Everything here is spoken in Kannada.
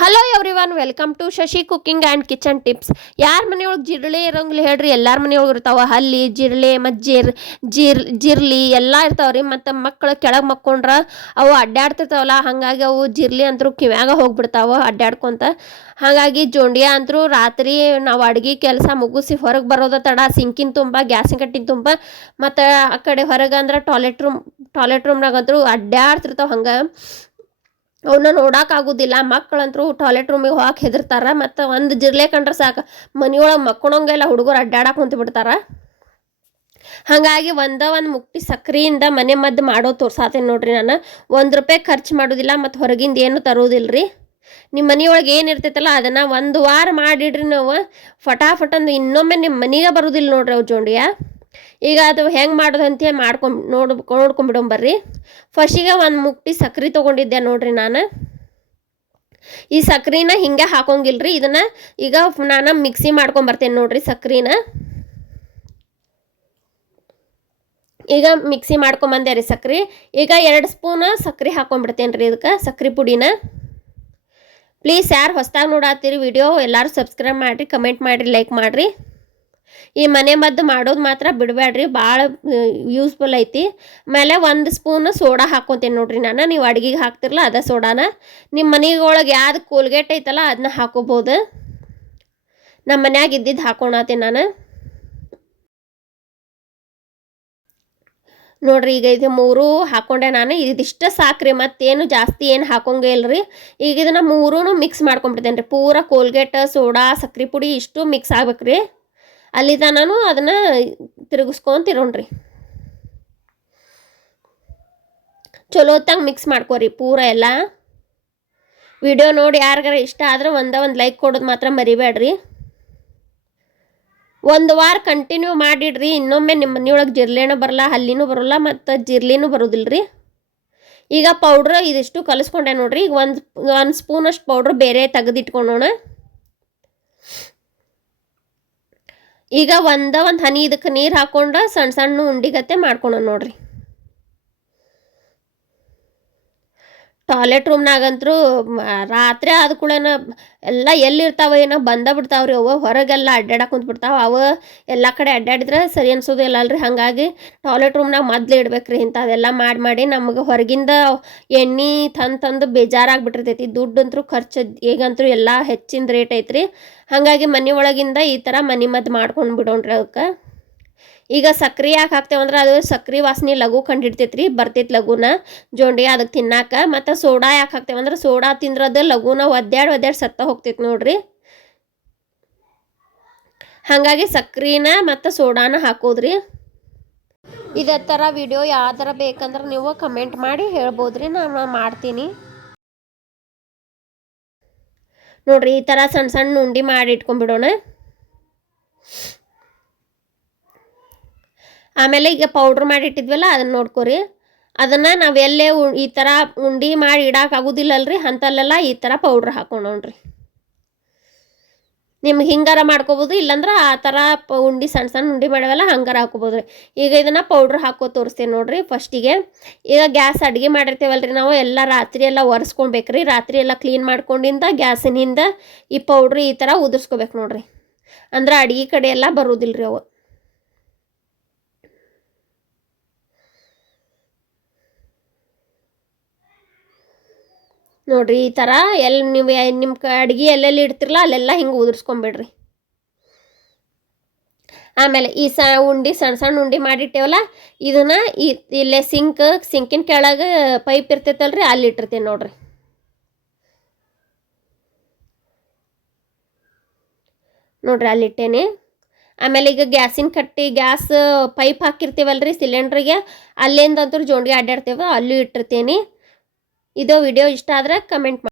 Hello everyone welcome to Shashi cooking and kitchen tips ಯಾರ ಮನೆಯೊಳಗೆ ಜಿರಳೆ ಇರೋಂಗಿಲ್ಲ ಹೇಳ್ರಿ? ಎಲ್ಲಾರ ಮನೆಯೊಳಗೆ ಇರ್ತಾವ. ಹಲ್ಲಿ, ಜಿರಳೆ ಮತ್ತು ಜಿರ್ ಜಿರ್ ಜಿರ್ಲಿ ಎಲ್ಲ ಇರ್ತಾವ್ರಿ. ಮತ್ತು ಮಕ್ಕಳು ಕೆಳಗೆ ಮಕ್ಕೊಂಡ್ರೆ ಅವು ಅಡ್ಡಾಡ್ತಿರ್ತಾವಲ್ಲ ಹಾಗಾಗಿ ಅವು ಜಿರ್ಲಿ ಅಂತರೂ ಕಿವ್ಯಾಗ ಹೋಗ್ಬಿಡ್ತಾವೆ ಅಡ್ಡಾಡ್ಕೊಂತ ಹಾಗಾಗಿ ಜೋಂಡಿಯ ಅಂತರೂ ರಾತ್ರಿ ನಾವು ಅಡುಗೆ ಕೆಲಸ ಮುಗಿಸಿ ಹೊರಗೆ ಬರೋದ ತಡ, ಸಿಂಕಿನ ತುಂಬ, ಗ್ಯಾಸಿನ ಕಟ್ಟಿನ ತುಂಬ. ಮತ್ತು ಆ ಕಡೆ ಹೊರಗೆ ಅಂದ್ರೆ ಟಾಯ್ಲೆಟ್ ರೂಮ್ ಟಾಯ್ಲೆಟ್ ರೂಮ್ನಾಗಂತರೂ ಅಡ್ಡಾಡ್ತಿರ್ತಾವೆ ಹಂಗೆ. ಅವನ್ನ ನೋಡೋಕ್ಕಾಗೋದಿಲ್ಲ ಮಕ್ಕಳಂತರೂ ಟಾಯ್ಲೆಟ್ ರೂಮಿಗೆ ಹೋಗಕ್ಕೆ ಹೆದರ್ತಾರೆ. ಮತ್ತು ಒಂದು ಜಿರ್ಲೆ ಕಂಡ್ರೆ ಸಾಕು. ಮನೆಯೊಳಗೆ ಮಕ್ಕಳಂಗೆಲ್ಲ ಹುಡುಗರು ಅಡ್ಡಾಡಕ್ಕೆ ಕುಂತು ಬಿಡ್ತಾರೆ ಹಾಗಾಗಿ ಒಂದ ಒಂದು ಮುಕ್ತಿ ಸಕ್ರಿಯಿಂದ ಮನೆ ಮದ್ದು ಮಾಡೋ ತೋರ್ಸಾತೇನೆ ನೋಡ್ರಿ ನಾನು. ಒಂದು ರೂಪಾಯಿ ಖರ್ಚು ಮಾಡೋದಿಲ್ಲ ಮತ್ತು ಹೊರಗಿಂದ ಏನು ತರೋದಿಲ್ಲ ರೀ ನಿಮ್ಮ ಮನೆಯೊಳಗೆ ಏನು ಇರ್ತೈತಲ್ಲ ಅದನ್ನು ಒಂದು ವಾರ ಮಾಡಿಡ್ರಿ ನಾವು. ಫಟಾಫಟ್ ಅಂದು ಇನ್ನೊಮ್ಮೆ ನಿಮ್ಮ ಮನೆಗೆ ಬರೋದಿಲ್ಲ ನೋಡ್ರಿ ಅವು ಜೋಂಡಿಯ. ಈಗ ಅದು ಹೆಂಗೆ ಮಾಡೋದು ಅಂತೇಳಿ ಮಾಡ್ಕೊಂಡ್ ನೋಡ್ ನೋಡ್ಕೊಂಬಿಡೋಣ ಫಸ್ಟಿಗೆ ಒಂದು ಮುಕ್ಟಿ ಸಕ್ರೆ ತೊಗೊಂಡಿದ್ದೆ ನೋಡ್ರಿ ನಾನು. ಈ ಸಕ್ರಿನ ಹಿಂಗೆ ಹಾಕೋಂಗಿಲ್ರಿ, ಇದನ್ನ ಈಗ ನಾನು ಮಿಕ್ಸಿ ಮಾಡ್ಕೊಂಬರ್ತೇನೆ ನೋಡ್ರಿ ಸಕ್ರಿನ. ಈಗ ಮಿಕ್ಸಿ ಮಾಡ್ಕೊಂಬಂದೆ ರೀ ಸಕ್ರೆ. ಈಗ ಎರಡು ಸ್ಪೂನ್ ಸಕ್ರೆ ಹಾಕೊಂಡ್ಬಿಡ್ತೇನೆ ರೀ ಇದಕ್ಕೆ, ಸಕ್ರೆ ಪುಡಿನ. ಪ್ಲೀಸ್ ಯಾರು ಹೊಸ್ದಾಗಿ ನೋಡಾತ್ತೀರಿ ವಿಡಿಯೋ ಎಲ್ಲರೂ ಸಬ್ಸ್ಕ್ರೈಬ್ ಮಾಡಿರಿ ಕಮೆಂಟ್ ಮಾಡಿರಿ ಲೈಕ್ ಮಾಡಿರಿ. ಈ ಮನೆ ಮದ್ದು ಮಾಡೋದು ಮಾತ್ರ ಬಿಡಬೇಡ್ರಿ ಭಾಳ ಯೂಸ್ಫುಲ್ ಐತಿ. ಆಮೇಲೆ ಒಂದು ಸ್ಪೂನ್ ಸೋಡಾ ಹಾಕ್ಕೊತೀನಿ ನೋಡ್ರಿ ನಾನು, ನೀವು ಅಡುಗೆಗೆ ಹಾಕ್ತಿರಲ್ಲ ಅದೇ ಸೋಡಾನ. ನಿಮ್ಮ ಮನೆಗೊಳಗೆ ಯಾವ್ದು ಕೋಲ್ಗೇಟ್ ಐತಲ್ಲ ಅದನ್ನ ಹಾಕೋಬೋದು. ನಮ್ಮ ಮನ್ಯಾಗ ಇದ್ದಿದ್ದು ಹಾಕೊಳತೀನಿ ನಾನು. ನೋಡ್ರಿ ಈಗ ಇದು ಮೂರು ಹಾಕೊಂಡೆ ನಾನು ಇದಿಷ್ಟ ಸಾಕ್ರಿ ಮತ್ತೇನು ಜಾಸ್ತಿ ಏನು ಹಾಕೊಂಗೇ ಇಲ್ರಿ. ಈಗ ಇದನ್ನ ಮೂರೂ ಮಿಕ್ಸ್ ಮಾಡ್ಕೊಂಡ್ಬಿಡ್ತೇನೆ ರೀ ಪೂರ ಕೋಲ್ಗೇಟ್ ಸೋಡಾ, ಸಕ್ರೆ ಪುಡಿ ಇಷ್ಟು ಮಿಕ್ಸ್ ಆಗ್ಬೇಕ್ರಿ. ಅಲ್ಲಿದ ನಾನು ಅದನ್ನು ತಿರುಗಿಸ್ಕೊಂತಿರೋಣ್ರಿ ಚಲೋ ಹೊತ್ತಂಗೆ ಮಿಕ್ಸ್ ಮಾಡ್ಕೋರಿ ಪೂರ ಎಲ್ಲ. ವಿಡಿಯೋ ನೋಡಿ ಯಾರಿಗಾರ ಇಷ್ಟ ಆದ್ರೆ ಒಂದ ಒಂದು ಲೈಕ್ ಕೊಡೋದು ಮಾತ್ರ ಮರಿಬೇಡ್ರಿ ಒಂದು ವಾರ ಕಂಟಿನ್ಯೂ ಮಾಡಿಡ್ರಿ, ಇನ್ನೊಮ್ಮೆ ನಿಮ್ಮ ಮನೆಯೊಳಗೆ ಜಿರ್ಲೆನೂ ಬರಲ್ಲ, ಹಲ್ಲಿನೂ ಬರೋಲ್ಲ ಮತ್ತು ಜಿರ್ಲಿನೂ ಬರೋದಿಲ್ಲ ರೀ ಈಗ ಪೌಡ್ರ್ ಇದಿಷ್ಟು ಕಲಿಸ್ಕೊಂಡೆ ನೋಡ್ರಿ, ಈಗ ಒಂದು ಒಂದು ಸ್ಪೂನಷ್ಟು ಪೌಡ್ರ್ ಬೇರೆ ತೆಗೆದಿಟ್ಕೊಂಡೋಣ. ಈಗ ಒಂದ ಒಂದು ಹನಿ ಇದಕ್ಕೆ ನೀರು ಹಾಕೊಂಡು ಸಣ್ಣ ಸಣ್ಣ ಉಂಡಿಗತ್ತೆ ಮಾಡ್ಕೊಳೋಣ ನೋಡ್ರಿ. ಟಾಯ್ಲೆಟ್ ರೂಮ್ನಾಗಂತರೂ ರಾತ್ರಿ ಆದ ಕೂಡ ಎಲ್ಲ ಎಲ್ಲಿರ್ತಾವ ಏನೋ ಬಂದ ಬಿಡ್ತಾವ್ರಿ ಅವು ಹೊರಗೆಲ್ಲ ಅಡ್ಡಾಡಕ್ಕೆ ಕುಂತ್ಬಿಡ್ತಾವೆ. ಅವ ಎಲ್ಲ ಕಡೆ ಅಡ್ಡಾಡಿದ್ರೆ ಸರಿ ಅನ್ಸೋದಿಲ್ಲ ಅಲ್ರಿ. ಹಾಗಾಗಿ ಟಾಯ್ಲೆಟ್ ರೂಮ್ನಾಗ ಮೊದ್ಲು ಇಡ್ಬೇಕ್ರಿ ಇಂಥದೆಲ್ಲ ಮಾಡಿ ಮಾಡಿ ನಮ್ಗೆ ಹೊರಗಿಂದ ಎಣ್ಣೆ ತಂದು ತಂದು ಬೇಜಾರಾಗ್ಬಿಟ್ಟಿರ್ತೈತಿ. ದುಡ್ಡು ಅಂತೂ ಖರ್ಚು ಈಗಂತೂ ಎಲ್ಲ ಹೆಚ್ಚಿನ ರೇಟ್ ಐತ್ರಿ. ಹಾಗಾಗಿ ಮನೆ ಒಳಗಿಂದ ಈ ಥರ ಮನೆ ಮದ್ದು ಮಾಡ್ಕೊಂಡು ಬಿಡೋಣ್ರಿ ಅದಕ್ಕೆ ಈಗ ಸಕ್ರೆ ಯಾಕೆ ಹಾಕ್ತೇವೆ ಅಂದ್ರೆ ಅದು ಸಕ್ರೆ ವಾಸನೆ ಲಘು ಕಂಡಿಡ್ತೈತೆ ರೀ ಬರ್ತೈತೆ ಲಘುನ ಜೋಂಡಿ ಅದಕ್ಕೆ ತಿನ್ನಾಕ, ಮತ್ತು ಸೋಡಾ ಯಾಕೆ ಹಾಕ್ತೇವೆ ಅಂದ್ರೆ ಸೋಡಾ ತಿಂದ್ರದ್ದು ಲಘುನ ಒದ್ದಾಡಿ ಒದ್ದಾಡಿ ಸತ್ತ ಹೋಗ್ತೈತೆ ನೋಡ್ರಿ. ಹಾಗಾಗಿ ಸಕ್ರಿನ ಮತ್ತು ಸೋಡಾನ ಹಾಕೋದ್ರಿ. ಇದೇ ಥರ ವಿಡಿಯೋ ಯಾವ್ದಾರ ಬೇಕಂದ್ರೆ ನೀವು ಕಮೆಂಟ್ ಮಾಡಿ ಹೇಳ್ಬೋದ್ರಿ, ನಾನು ಮಾಡ್ತೀನಿ. ನೋಡ್ರಿ ಈ ಥರ ಸಣ್ಣ ಸಣ್ಣ ಉಂಡಿ ಮಾಡಿ ಇಟ್ಕೊಂಡ್ಬಿಡೋಣ. ಆಮೇಲೆ ಈಗ ಪೌಡ್ರ್ ಮಾಡಿ ಇಟ್ಟಿದ್ವಲ್ಲ, ಅದನ್ನು ನೋಡ್ಕೊರಿ. ಅದನ್ನು ನಾವು ಎಲ್ಲೇ ಈ ಥರ ಉಂಡೆ ಮಾಡಿ ಇಡಕ್ಕೆ ಆಗೋದಿಲ್ಲಲ್ರಿ ಅಂಥಲ್ಲೆಲ್ಲ ಈ ಥರ ಪೌಡ್ರ್ ಹಾಕೊಂಡ್ರಿ ನಿಮ್ಗೆ ಹಿಂಗಾರ ಮಾಡ್ಕೋಬೋದು, ಇಲ್ಲಾಂದ್ರೆ ಆ ಥರ ಉಂಡೆ ಸಣ್ಣ ಸಣ್ಣ ಉಂಡೆ ಮಾಡ್ಯವಲ್ಲ ಹಂಗಾರ ಹಾಕೋಬೋದು ರೀ ಈಗ ಇದನ್ನು ಪೌಡ್ರ್ ಹಾಕೋ ತೋರಿಸ್ತೀನಿ ನೋಡಿರಿ ಫಸ್ಟಿಗೆ. ಈಗ ಗ್ಯಾಸ್ ಅಡುಗೆ ರೀ ನಾವು, ಎಲ್ಲ ರಾತ್ರಿ ಎಲ್ಲ ರೀ ರಾತ್ರಿ ಎಲ್ಲ ಕ್ಲೀನ್ ಮಾಡ್ಕೊಂಡಿಂದ, ಗ್ಯಾಸಿನಿಂದ ಈ ಪೌಡ್ರ್ ಈ ಥರ ಉದುರ್ಸ್ಕೊಬೇಕು ನೋಡಿರಿ. ಅಂದ್ರೆ ಅಡುಗೆ ಕಡೆ ಎಲ್ಲ ಬರೋದಿಲ್ಲ ರೀ ಅವು. ನೋಡಿರಿ, ಈ ಥರ ಎಲ್ಲಿ ನೀವು ನಿಮ್ಮ ಅಡುಗೆ ಎಲ್ಲೆಲ್ಲಿ ಇಡ್ತಿರಲ್ಲ ಅಲ್ಲೆಲ್ಲ ಹಿಂಗೆ ಉದುರ್ಸ್ಕೊಂಬಿಡ್ರಿ. ಆಮೇಲೆ ಈ ಸ, ಉಂಡೆ ಸಣ್ಣ ಸಣ್ಣ ಉಂಡೆ ಮಾಡಿಟ್ಟೇವಲ್ಲ, ಇದನ್ನು ಈ, ಇಲ್ಲೇ ಸಿಂಕ್ ಸಿಂಕಿನ ಕೆಳಗೆ ಪೈಪ್ ಇರ್ತೈತಲ್ರಿ, ಅಲ್ಲಿ ಇಟ್ಟಿರ್ತೀನಿ ನೋಡ್ರಿ. ನೋಡ್ರಿ, ಅಲ್ಲಿ ಇಟ್ಟೇನೆ. ಆಮೇಲೆ ಈಗ ಗ್ಯಾಸಿನ ಕಟ್ಟಿ, ಗ್ಯಾಸ್ ಪೈಪ್ ಹಾಕಿರ್ತೀವಲ್ರಿ ಸಿಲಿಂಡ್ರಿಗೆ ಅಲ್ಲಿಂದಂತೂ ಜೋಂಡಿಗೆ ಅಡ್ಡಾಡ್ತೇವೆ ಅಲ್ಲೂ ಇಟ್ಟಿರ್ತೀನಿ. ಇದು ವಿಡಿಯೋ ಇಷ್ಟ ಆದರೆ ಕಮೆಂಟ್ ಮಾಡಿ.